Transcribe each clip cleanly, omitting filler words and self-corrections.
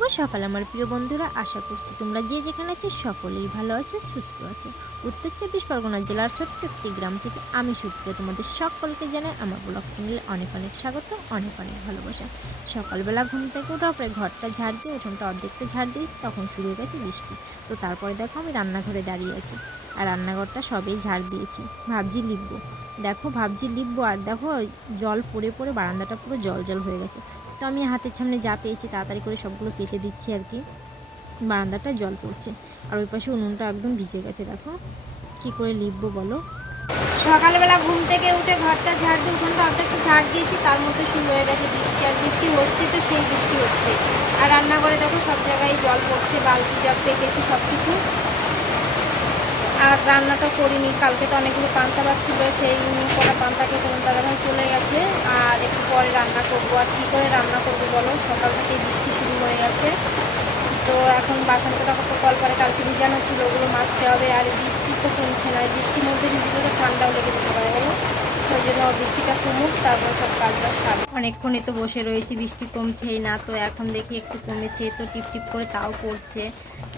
শুভ সকাল আমার প্রিয় বন্ধুরা, আশা করছি তোমরা যে যেখানে আছো সকলেই ভালো আছো, সুস্থ আছো। উত্তর 24 পরগনা জেলার ছোট্ট একটি গ্রাম থেকে আমি সুপ্রিয়া তোমাদের সকলকে জানাই আমার ব্লগ চ্যানেলে অনেক অনেক স্বাগত, অনেক অনেক ভালোবাসা। সকালবেলা ঘুম থেকে ওঠার পরে ঘরটা ঝাড় দিয়ে উঠোনটা অর্ধেকটা ঝাড় দিই, তখন শুরু হয়ে গেছে বৃষ্টি। তো তারপরে দেখো আমি রান্নাঘরে দাঁড়িয়ে আছি, আর রান্নাঘরটা সবেই ঝাড় দিয়েছি, ভাবছি লিখবো। ভাবছি লিখবো, আর দেখো জল পড়ে পড়ে বারান্দাটা পুরো জল জল হয়ে গেছে। তো আমি হাতের সামনে যা পেয়েছি তাড়াতাড়ি করে সবগুলো কেটে দিচ্ছি আর কি। বারান্দাটা জল পড়ছে, আর ওই পাশে উনুনটা একদম ভিজে গেছে। দেখো কি করে লিখবো বলো। সকালবেলা ঘুম থেকে উঠে ঘরটা ঝাড় দিয়ে উঠোনটা অর্ধেকটা ঝাড় দিয়েছি, তার মধ্যে শুরু হয়ে গেছে বৃষ্টি। আর বৃষ্টি হচ্ছে তো সেই বৃষ্টি হচ্ছে, আর রান্নাঘরে দেখো সব জায়গায় জল পড়ছে, বালতি জল পেকেছি সব কিছু। আর রান্নাটা করিনি, কালকে তো অনেকগুলো পান্তা ভাত ছিল, সেই করা পান্তাকে তখন দাদাভাই চলে গেছে। আর একটু পরে রান্না করবো। আর কী করে রান্না করবো বলো, সকাল থেকে বৃষ্টি শুরু হয়ে গেছে। তো এখন বাসন কটা কত কল করে কালকে ভিজানো ছিল, ওগুলো মাজতে হবে। আর বৃষ্টি তো কমছে না, বৃষ্টির মধ্যে ভিজতে তো ঠান্ডাও লেগে যেতে পারে বলো। ওই জন্য বৃষ্টিটা কমুক, তারপর সব কাজবাজ খাবে। অনেকক্ষণই তো বসে রয়েছি, বৃষ্টি কমছেই না। তো এখন দেখি একটু কমেছে, তো টিপ টিপ করে তাও পড়ছে।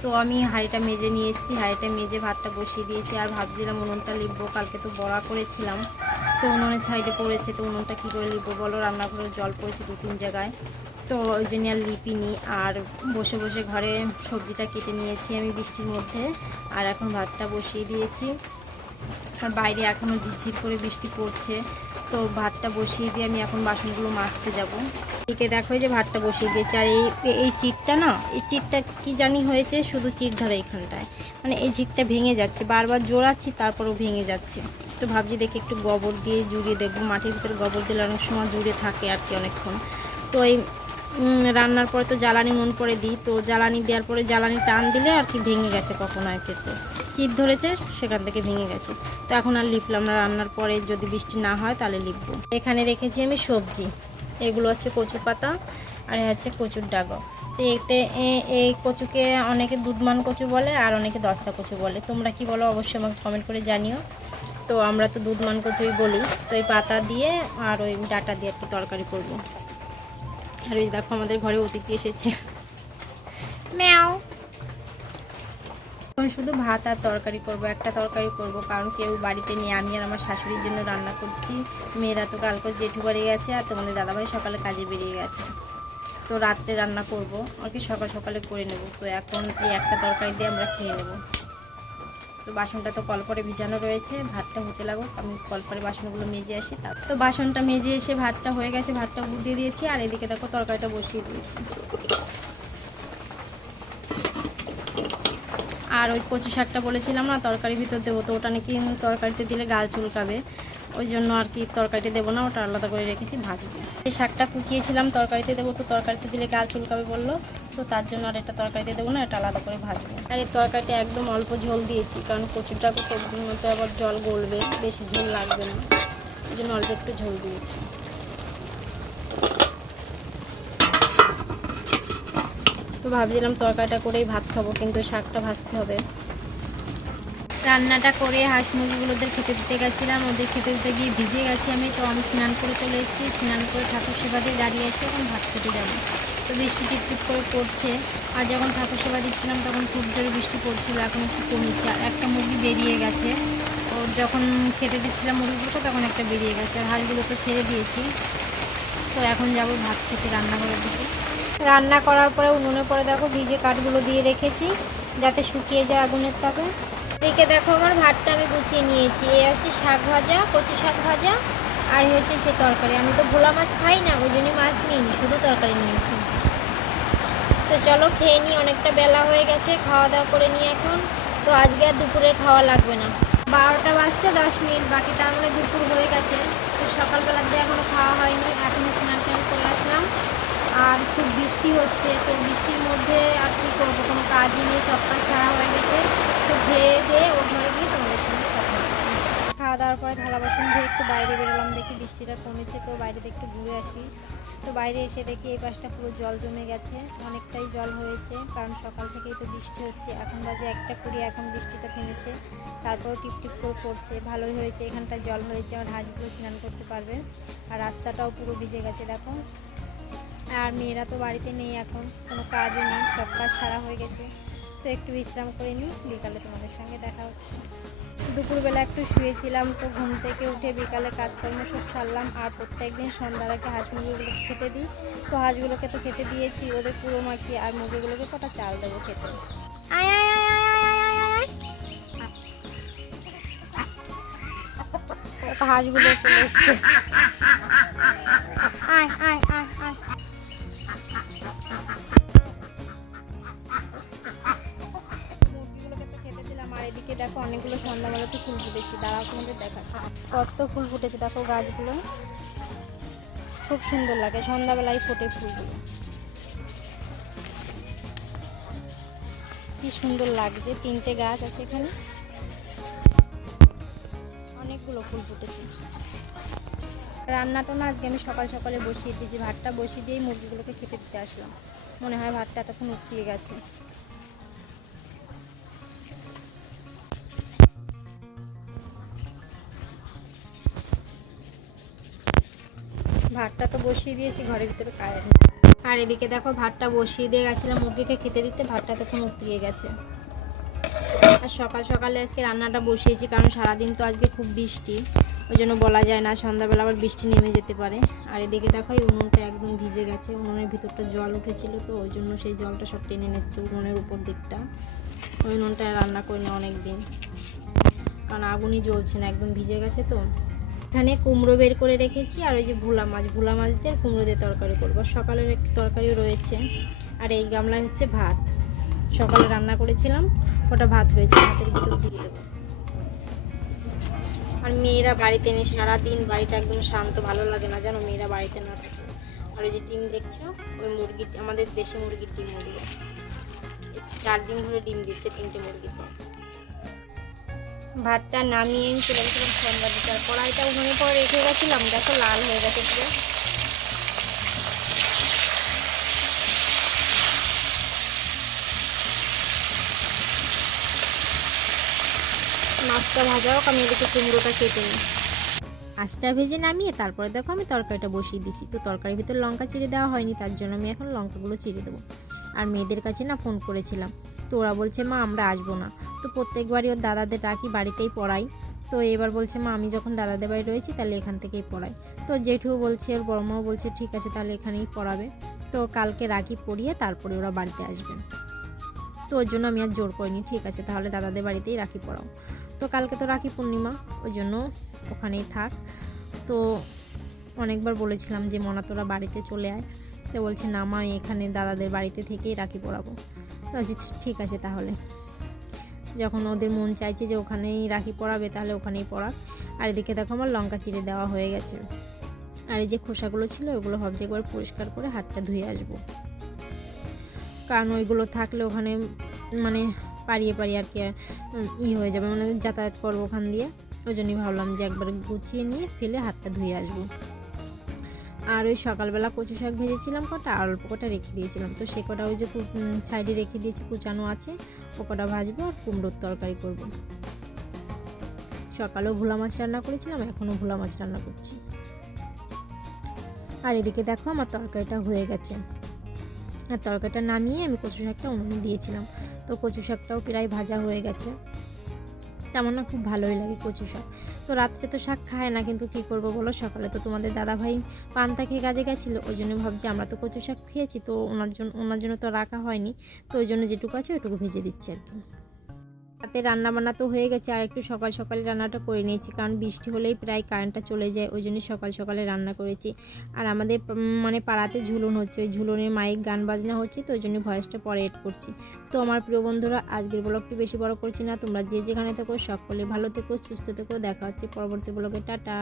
তো আমি হাঁড়িটা মেজে নিয়ে এসেছি, হাঁড়িটা মেজে ভাতটা বসিয়ে দিয়েছি। আর ভাবছিলাম উনুনটা লিখবো, কালকে তো বড়া করেছিলাম, তো উনুনের সাইডে পড়েছে, তো উনুনটা কী করে লিখবো বলো। রান্নাঘরে জল পড়েছে 2-3 জায়গায়, তো ওই জন্য আর লিপিনি। আর বসে বসে ঘরে সবজিটা কেটে নিয়েছি আমি বৃষ্টির মধ্যে, আর এখন ভাতটা বসিয়ে দিয়েছি। আর বাইরে এখনও ঝিরঝির করে বৃষ্টি পড়ছে, তো ভাতটা বসিয়ে দিয়ে আমি এখন বাসনগুলো মাজতে যাব। এদিকে দেখো যে ভাতটা বসিয়ে দিয়েছি। আর এই চিটটা না, এই চিটটা কি জানি হয়েছে, শুধু চিট ধরে এইখানটায়, মানে এই ঝিকটা ভেঙে যাচ্ছে, বারবার জোড়াচ্ছি তারপরেও ভেঙে যাচ্ছে। তো ভাবছি দেখি একটু গোবর দিয়ে জুড়িয়ে দেখবো, মাটির ভিতরে গোবর দিলে অনেক সময় জুড়ে থাকে আর কি অনেকক্ষণ। তো এই রান্নার পরে তো জ্বালানি নুন পরে দিই, তো জ্বালানি দেওয়ার পরে জ্বালানি টান দিলে আর কি ভেঙে গেছে কখনো আর কি, তো চিট ধরেছে সেখান থেকে ভেঙে গেছে। তো এখন আর লিপলাম না, রান্নার পরে যদি বৃষ্টি না হয় তাহলে লিপবো। এখানে রেখেছি আমি সবজি, এগুলো হচ্ছে কচু পাতা, আর হচ্ছে কচুর ডাগা। তো এতে এই কচুকে অনেকে দুধমান কচু বলে, আর অনেকে দস্তা কচু বলে। তোমরা কি বলো অবশ্যই আমাকে কমেন্ট করে জানিও। তো আমরা তো দুধমান কচুই বলি। তো এই পাতা দিয়ে আর ওই ডাটা দিয়ে একটু তরকারি করবো। আর ওই দেখো আমাদের ঘরে অতিথি এসেছে, ম্যাও। এখন শুধু ভাত আর তরকারি করব, একটা তরকারি করব, কারণ কেউ বাড়িতে নেই, আমি আর আমার শাশুড়ির জন্য রান্না করছি। মেয়েরা তো কালকে জেঠু বাড়ি গেছে, আর তোমাদের দাদাভাই সকালে কাজে বেরিয়ে গেছে। তো রাত্রে রান্না করব আর কি, সকাল সকালে করে নেব। তো এখন এই একটা তরকারি দিয়ে আমরা খেয়ে নেব। তো বাসনটা তো কল করে ভিজানো রয়েছে, ভাতটা হতে লাগুক, আমি কল করে বাসনগুলো মেজে আসি। তো বাসনটা মেজে এসে ভাতটা হয়ে গেছে, ভাতটা দিয়ে দিয়েছি। আর এদিকে দেখো তরকারিটা বসিয়ে দিয়েছি। আর ওই কচু শাকটা বলেছিলাম না তরকারির ভিতর দেবো, তো ওটা নাকি তরকারিতে দিলে গাল চুলকাবে, ওই জন্য আর কি তরকারিতে দেবো না, ওটা আলাদা করে রেখেছি ভাজবো। এই শাকটা কুচিয়েছিলাম তরকারিতে দেবো, তো তরকারিতে দিলে গাল চুলকাবে বললো, তো তার জন্য আর এটা তরকারিতে দেবো না, এটা আলাদা করে ভাজবো। আর এই তরকারিটা একদম অল্প ঝোল দিয়েছি, কারণ কচুটা সবজির মতো আবার জল গলবে, বেশি ঝোল লাগবে না, ওই জন্য অল্প একটু ঝোল দিয়েছি। তো ভাবছিলাম তরকারিটা করেই ভাত খাবো, কিন্তু শাকটা ভাজতে হবে। রান্নাটা করে হাঁস মুরগিগুলোদের খেতে দিতে গেছিলাম, ওদের খেতে দিতে গিয়ে ভিজে গেছি আমি। তো আমি স্নান করে চলে এসেছি, স্নান করে ঠাকুর সেবা দিয়ে দাঁড়িয়ে আছি, এখন ভাত খেতে যাবো। তো বৃষ্টি টিপটিপ করে পড়ছে, আর যখন ঠাকুর সেবা দিচ্ছিলাম তখন খুব জোরে বৃষ্টি পড়ছিল, এখন একটু কমেছে। আর একটা মুরগি বেরিয়ে গেছে, ওর যখন খেতে দিচ্ছিলাম মুরগিগুলোকে তখন একটা বেরিয়ে গেছে। আর হাঁসগুলো তো ছেড়ে দিয়েছি। তো এখন যাবো ভাত খেতে রান্নাঘরের দিকে। রান্না করার পরে উনুনে পরে দেখো ভিজে কাঠগুলো দিয়ে রেখেছি, যাতে শুকিয়ে যায় আগুনের তাপে। এদিকে দেখো আমার ভাতটা আমি গুছিয়ে নিয়েছি। এ হচ্ছে শাক ভাজা, কচু শাক ভাজা, আর হচ্ছে সে তরকারি। আমি তো ভোলা মাছ খাই না, ওই জন্যই মাছ নিইনি, শুধু তরকারি নিয়েছি। তো চলো খেয়ে নিই, অনেকটা বেলা হয়ে গেছে, খাওয়া দাওয়া করে নিই এখন। তো আজকে আর দুপুরে খাওয়া লাগবে না, 12টা বাজতে 10 মিনিট বাকি, তার মানে দুপুর হয়ে গেছে। তো সকালবেলার দিয়ে এখনও খাওয়া হয়নি, এখনই স্নান টান করে আসলাম। আর খুব বৃষ্টি হচ্ছে, তো বৃষ্টির মধ্যে আর কী করবো, কোনো কাজই নেই, সব কাজ সারা হয়ে গেছে। তো ধুয়ে দিয়ে ওর ঘরে গিয়ে তোমাদের সঙ্গে কথা বলছি। খাওয়া দাওয়ার পরে থালা বাসন ধুয়ে একটু বাইরে বেরোলাম, দেখি বৃষ্টিটা কমেছে, তো বাইরে একটু ঘুরে আসি। তো বাইরে এসে দেখি এই পাশটা পুরো জল জমে গেছে, অনেকটাই জল হয়েছে, কারণ সকাল থেকেই তো বৃষ্টি হচ্ছে। এখন বাজে 1:20, এখন বৃষ্টিটা থেমেছে, তারপরও টিপ টিপ করে পড়ছে। ভালোই হয়েছে, এখানটা জল হয়েছে, আমার হাঁসগুলো স্নান করতে পারবে। আর রাস্তাটাও পুরো ভিজে গেছে দেখো। আর মেয়েরা তো বাড়িতে নেই, এখন কোনো কাজও নেই, সব কাজ সারা হয়ে গেছে। তো একটু বিশ্রাম করে নিই, বিকালে তোমাদের সঙ্গে দেখা হচ্ছে। দুপুরবেলা একটু শুয়েছিলাম, তো ঘুম থেকে উঠে বিকালে কাজকর্ম সব সারলাম। আর প্রত্যেকদিন সন্ধ্যার আগে হাঁস মুরগিগুলোকে খেতে দিই। তো হাঁসগুলোকে তো খেতে দিয়েছি, ওদের পুরো মাখিয়ে, আর মুরগিগুলোকে কটা চাল দেবো খেতে। হাঁসগুলো চলে এসছে। মুরগিগুলোকে তো খেতে দিলাম। আর এদিকে দেখো অনেকগুলো সন্ধ্যাবেলাতে ফুল ফুটেছে, দাঁড়াও তোমাদের দেখাচ্ছি কত ফুল ফুটেছে। দেখো গাছগুলো খুব সুন্দর লাগে, সন্ধ্যাবেলায় ফোটে ফুলগুলো, কি সুন্দর লাগছে। 3টে গাছ আছে এখানে, অনেকগুলো ফুল ফুটেছে। রান্নাটা না আজকে আমি সকাল সকালে বসিয়ে দিয়েছি, ভাতটা বসিয়ে দিয়েই মুরগিগুলোকে খেতে দিতে আসলাম। মনে হয় ভাতটা এতক্ষণ উঠিয়ে গেছে। ভাতটা তো বসিয়ে দিয়েছি, ঘরের ভিতরে কারেন্ট। আর এদিকে দেখো ভাতটা বসিয়ে দিয়ে গেছিলাম মুরগিকে খেতে দিতে, ভাতটা তখন উতরিয়ে গেছে। আর সকাল সকালে আজকে রান্নাটা বসিয়েছি, কারণ সারাদিন তো আজকে খুব বৃষ্টি, ওই জন্য বলা যায় না, সন্ধ্যাবেলা আবার বৃষ্টি নেমে যেতে পারে। আর এদিকে দেখো এই উনুনটা একদম ভিজে গেছে, উনুনের ভিতরটা জল উঠেছিল, তো ওই জন্য সেই জলটা সব টেনে নিচ্ছে উনুনের উপর দিকটা। ওই উনুনটা রান্না করি না অনেক দিন, কারণ আগুনই জ্বলছে না, একদম ভিজে গেছে। তো এখানে কুমড়ো বের করে রেখেছি, আর ওই যে ভোলা মাছ দিয়ে কুমড়ো দিয়ে তরকারি করবো। সকালের একটু তরকারিও রয়েছে। আর এই গামলায় হচ্ছে ভাত, সকালে রান্না করেছিলাম, ওটা ভাত রয়েছে, ভাতের ভিতর দিয়ে দেবো। আর মেয়েরা বাড়িতে নেই, সারাদিন বাড়িটা একদম শান্ত, ভালো লাগে না জানো মেয়েরা বাড়িতে না থাকে। আর ওই যে ডিম দেখছো, ওই মুরগি, আমাদের দেশি মুরগির ডিম, ওগুলো 4 দিন ধরে ডিম দিচ্ছে 3টে মুরগিতে। ভাতটা নামিয়ে আমি চলে গেছিলাম সন্ধ্যা দিতে। আর কড়াইটা উনুনের পরে রেখে গেছিলাম, দেখো লাল হয়ে গেছে পুরো। মাছটা ভাজা হোক, আমি এদিকে কুমড়োটা কেটে নিই। মাছটা ভেজে নামিয়ে তারপরে দেখো আমি তরকারিটা বসিয়ে দিচ্ছি। তো তরকারির ভিতরে লঙ্কা চিড়ে দেওয়া হয়নি, তার জন্য আমি এখন লঙ্কাগুলো চিড়ে দেবো। আর মেয়েদের কাছে না ফোন করেছিলাম, তো ওরা বলছে মা আমরা আসবো না। তো প্রত্যেকবারই ওর দাদাদের রাখি বাড়িতেই পড়াই, তো এবার বলছে মা আমি যখন দাদাদের বাড়ি রয়েছি তাহলে এখান থেকেই পড়াই। তো জেঠুও বলছে, ওর বড় মাও বলছে ঠিক আছে তাহলে এখানেই পড়াবে। তো কালকে রাখি পড়িয়ে তারপরে ওরা বাড়িতে আসবেন। তো ওর জন্য আমি আর জোর করিনি, ঠিক আছে তাহলে দাদাদের বাড়িতেই রাখি পড়াও। তো কালকে তো রাখি পূর্ণিমা, ওই জন্য ওখানেই থাক। তো অনেকবার বলেছিলাম যে মনা তোরা বাড়িতে চলে আয়, তো বলছে না মা এখানে দাদাদের বাড়িতে থেকেই রাখি পড়াবো। তো বলছি ঠিক আছে তাহলে, যখন ওদের মন চাইছে যে ওখানেই রাখি পড়াবে তাহলে ওখানেই পড়াক। আর এদিকে দেখো আমার লঙ্কা চিড়ে দেওয়া হয়ে গেছে। আর এই যে খোসাগুলো ছিল ওগুলো ভাবছি একবার পরিষ্কার করে হাতটা ধুয়ে আসবো, কারণ ওইগুলো থাকলে ওখানে মানে পারিয়ে আর কি হয়ে যাবে, মানে যাতায়াত করবো ওখান দিয়ে। ওই জন্যই ভাবলাম যে একবার গুছিয়ে নিয়ে ফেলে হাতটা ধুয়ে আসবো। আর ওই সকালবেলা কচু শাক ভেজেছিলাম কটা, আর অল্প কটা রেখে দিয়েছিলাম, তো সে কটা ওই যে সাইডে রেখে দিয়েছি, কুচানো আছে, ও কটা ভাজবো আর কুমড়োর তরকারি করব। সকালেও ভোলা মাছ রান্না করেছিলাম, এখনও ভোলা মাছ রান্না করছি। আর এদিকে দেখো আমার তরকারিটা হয়ে গেছে। আর তরকারিটা নামিয়ে আমি কচু শাকটা উনুনে দিয়েছিলাম, তো কচু শাকটাও প্রায় ভাজা হয়ে গেছে। তেমন না খুব ভালোই লাগে কচু শাক। তো রাত্রে তো শাক খায় না, কিন্তু কী করবো বলো, সকালে তো তোমাদের দাদাভাই পান্তা খেয়ে কাজে গেছিলো, ওই জন্য ভাবছি আমরা তো কচু শাক খেয়েছি, তো ওনার জন্য তো রাখা হয়নি, তো ওই জন্য যেটুকু আছে ওইটুকু ভেজে দিচ্ছি আর কি। রাতে রান্নাবান্না তো হয়ে গেছে, আর একটু সকাল সকালে রান্নাটা করে নিয়েছি, কারণ বৃষ্টি হলেই প্রায় কারেন্টটা চলে যায়, ওই জন্য সকাল সকালে রান্না করেছি। আর আমাদের মানে পাড়াতে ঝুলন হচ্ছে, ওই ঝুলনের মাইক গান বাজনা হচ্ছে, তো ওই জন্য ভয়েসটা পরে এড করছি। তো আমার প্রিয় বন্ধুরা আজকের ব্লগটি বেশি বড় করছি না, তোমরা যে যেখানে থেকো সকলে ভালো থেকো, সুস্থ থেকো, দেখা হচ্ছে পরবর্তী ব্লগে, টাটা।